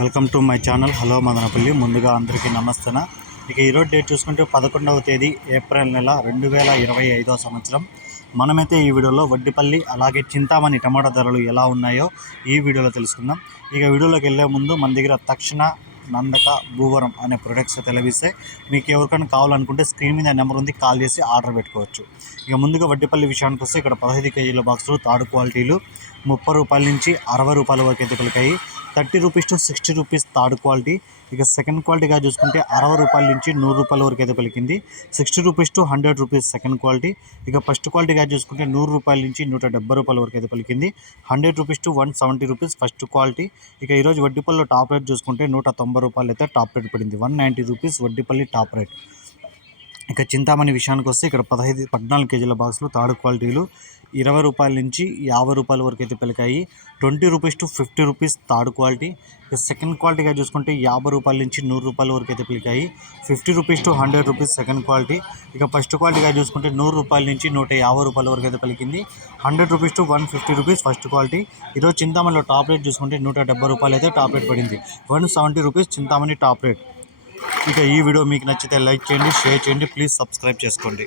Welcome to my channel. Hello Madanapalle. ముందుగా అందరికీ నమస్తేన? ఇక ఈరోజు డేట్ చూసుకుంటే పదకొండవ తేదీ ఏప్రిల్ నెల రెండు వేల ఇరవై ఐదో సంవత్సరం. మనమైతే ఈ వీడియోలో వడ్డిపల్లి అలాగే చింతామణి టమాటా ధరలు ఎలా ఉన్నాయో ఈ వీడియోలో తెలుసుకుందాం. ఇక వీడియోలోకి వెళ్ళే ముందు మన దగ్గర తక్షణ నందక భూవరం అనే ప్రొడక్ట్స్ తెలివిస్తే మీకు ఎవరికైనా కావాలనుకుంటే స్క్రీన్ మీద నెంబర్ ఉంది కాల్ చేసి ఆర్డర్ పెట్టుకోవచ్చు. ఇక ముందుగా వడ్డిపల్లి విషయానికి వస్తే ఇక్కడ పదహైదు కేజీల బాక్సులు తాడు క్వాలిటీలు ముప్పై రూపాయల నుంచి అరవై రూపాయల వరకు అయితే thirty rupees to sixty rupees third quality. ఇక సెకండ్ క్వాలిటీగా చూసుకుంటే అరవై రూపాయల నుంచి నూరు రూపాయల వరకు అయితే పలికింది. Sixty rupees to hundred rupees second quality. ఇక ఫస్ట్ క్వాలిటీగా చూసుకుంటే నూరు రూపాయల నుంచి నూట డెబ్బై రూపాయల వరకు అయితే పలికింది. Hundred rupees to one seventy rupees first quality. ఇక ఈరోజు వడ్డీపల్లిలో టాప్ రేట్ చూసుకుంటే నూట తొంభై రూపాయలు అయితే టాప్ రేట్ పడింది. One ninety rupees Vaddipalli top rate. ఇక చింతామణి విషయానికి వస్తే ఇక్కడ పదహైదు పద్నాలుగు కేజీల బాక్సులు థర్డ్ క్వాలిటీలు. ఇరవై రూపాయల నుంచి యాభై రూపాయల వరకు అయితే పలికాయి. Twenty rupees to fifty rupees third quality. ఇక సెకండ్ క్వాలిటీగా చూసుకుంటే యాభై రూపాయల నుంచి నూరు రూపాయల వరకు అయితే పలికాయి. Fifty rupees to hundred rupees second quality. ఇక ఫస్ట్ క్వాలిటీగా చూసుకుంటే నూరు రూపాయల నుంచి నూట యాభై రూపాయల వరకు అయితే పలికింది. Hundred rupees to one fifty rupees first quality. ఈరోజు చింతామణిలో టాప్ రేట్ చూసుకుంటే నూట డెబ్బై రూపాయలు అయితే టాప్ రేట్ పడింది. One seventy rupees Chintamani top rate. ఇక ఈ వీడియో మీకు నచ్చితే లైక్ చేయండి షేర్ చేయండి ప్లీజ్ సబ్స్క్రైబ్ చేసుకోండి.